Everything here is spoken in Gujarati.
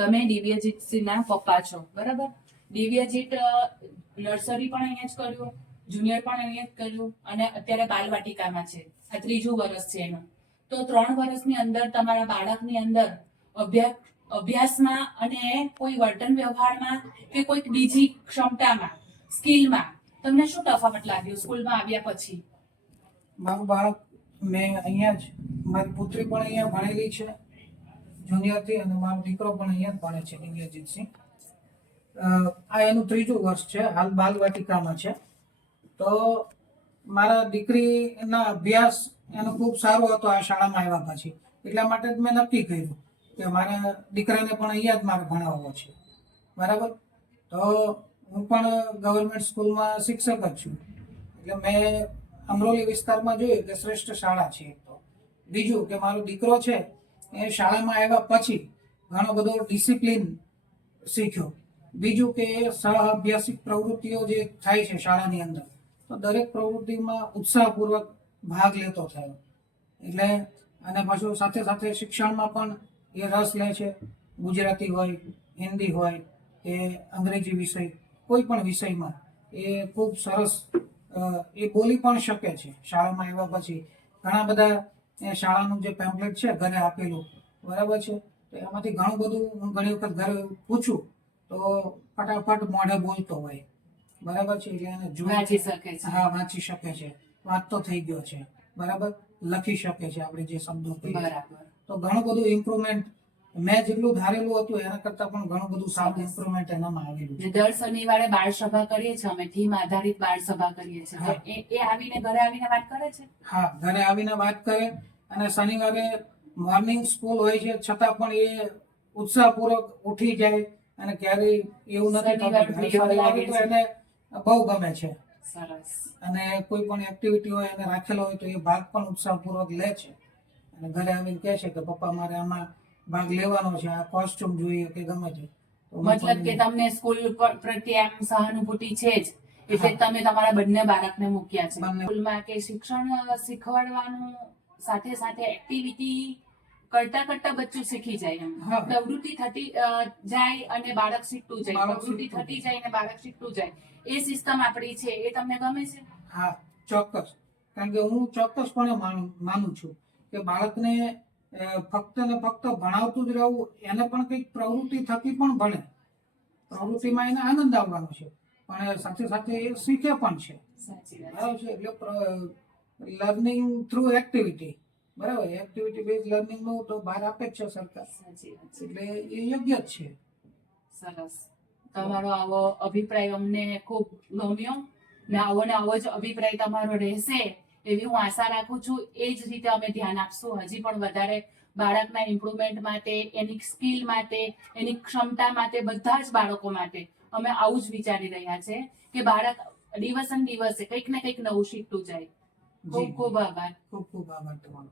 તમે દિવ્યજીતસિંહના પપ્પા છો, બરાબર? દિવ્યજીત નર્સરી પણ અહીંયા જ કર્યું, જુનિયર પણ અહીંયા જ કર્યું, અને અત્યારે બાલવાટિકામાં છે, આ ત્રીજું વર્ષ છે એનું. તો ત્રણ વર્ષની અંદર તમારા બાળકની અંદર અભ્યાસ અભ્યાસમાં અને કોઈ વર્તન વ્યવહારમાં કે કોઈક બીજી ક્ષમતામાં, સ્કિલમાં, તમને શું તફાવત લાગ્યું સ્કૂલમાં આવ્યા પછી? મારું બાળક મેં અહીંયા જ, મારી પુત્રી પણ અહીંયા ભણેલી છે. જુનિયરથી અને મારો દીકરો પણ અહીંયા જ ભણે છે દિવ્યજીતસિંહ આ એનું ત્રીજું વર્ષ છે, હાલ બાલવાટિકામાં છે. તો મારા દીકરીના અભ્યાસ એનો ખૂબ સારો હતો, આ શાળામાં આવ્યા પછી. એટલા માટે જ મેં નક્કી કર્યું કે મારા દીકરાને પણ અહીંયા જ મારે ભણાવવો છે. બરાબર? તો હું પણ ગવર્મેન્ટ સ્કૂલમાં શિક્ષક જ છું. એટલે મેં અમરોલી વિસ્તારમાં જોયું કે શ્રેષ્ઠ શાળા છે તો. બીજું કે મારો દીકરો છે એ શાળામાં આવ્યા પછી ઘણો બધો ડિસિપ્લિન શીખ્યો. બીજું કે સહઅભ્યાસિક પ્રવૃત્તિઓ જે થાય છે શાળાની અંદર, તો દરેક પ્રવૃત્તિમાં ઉત્સાહપૂર્વક ભાગ લેતો થયો. એટલે અને પાછું સાથે સાથે શિક્ષણમાં પણ એ રસ લે છે. ગુજરાતી હોય, હિન્દી હોય કે અંગ્રેજી વિષય, કોઈ પણ વિષયમાં એ ખૂબ સરસ એ બોલી પણ શકે છે. શાળામાં આવ્યા પછી ઘણા બધા એ શાળાનું જે પેમ્પલેટ છે ઘરે આપેલું. બરાબર છે? તો એમાંથી ઘણું બધું હું ઘણી વખત ઘરે પૂછું તો ફટાફટ મોઢે બોલતો હોય. બરાબર છે? એટલે એને વાંચી શકે છે. હા વાંચી શકે છે. વાંચતો થઈ ગયો છે. બરાબર? લખી શકે છે આપણે જે શબ્દો બરાબર. તો ઘણું બધું ઇમ્પ્રુવમેન્ટ મેં જેટલું ધારેલું હતું એના કરતા પણ ઘણું બધું સારું. ઇમ્પ્રુવમેન્ટ એનામાં આવેલું છે. દર શનિવારે બાળ સભા કરીએ છીએ અમે થીમ આધારિત બાળ સભા કરીએ છીએ. એ એ આવીને ઘરે આવીને વાત કરે છે? હા ઘરે આવીને વાત કરે. અને શનિવારે મોર્નિંગ સ્કૂલ હોય છે છતાં પણ એ ઉત્સાહપૂર્વક ઉઠી જાય અને ક્યારેય એવું નથી થતું છે. એને બહુ ગમે છે. સરસ. અને કોઈ પણ એક્ટિવિટી હોય એને રાખેલો હોય તો એ ભાગ પણ ઉત્સાહપૂર્વક લે છે. અને ઘરે આવીને કહે છે કે પપ્પા મારે આમાં ભાગ લેવાનો છે આ કોસ્ટ્યુમ જોઈએ કે ગમે તે તો મતલબ કે તમને સ્કૂલ પર- પ્રત્યે આમ સહાનુભૂતિ છે જ. એટલે તમે તમારા બંને બાળકને મૂક્યા છે. સ્કૂલમાં કે શિક્ષણ શીખવાડવાનું સાથે સાથે એક્ટિવિટી કરતા કરતા બચ્ચું શીખી જાય એમ. હા. પ્રવૃત્તિ થતી જાય અને બાળક શીખતું જાય. પ્રવૃત્તિ થતી જાય. અને બાળક શીખતું જાય. એ સિસ્ટમ આપણી છે એ તમને ગમે છે? હા ચોક્કસ. કારણ કે હું ચોક્કસપણે માનું છું કે બાળકને ફક્ત ને ફક્ત ભણાવતું જ રહેવું એને પણ કંઈક પ્રવૃત્તિ થકી પણ ભણે. પ્રવૃત્તિમાં એને આનંદ આવવાનો છે. પણ સાથે સાથે એ શીખે પણ છે. બરાબર છે? એટલે લર્નિંગ થ્રુ એક્ટિવિટી. બરાબર? એક્ટિવિટી બેઝ લર્નિંગનું તો બહાર આપે જ છે સરકાર. એટલે એ યોગ્ય જ છે. સરસ. તમારો આવો અભિપ્રાય અમને ખૂબ ગમ્યો. ને આવો ને આવો જ અભિપ્રાય તમારો રહેશે એવી હું આશા રાખું છું. એ જ રીતે અમે ધ્યાન આપશું. હજી પણ વધારે બાળકના ઇમ્પ્રુવમેન્ટ માટે એની સ્કિલ માટે એની ક્ષમતા માટે બધા જ બાળકો માટે અમે આવું જ વિચારી રહ્યા છે કે બાળક દિવસ ને દિવસે કંઈક ને કંઈક નવું શીખતું જાય. ખૂબ ખૂબ આભાર. ખૂબ ખૂબ આભાર તમારો.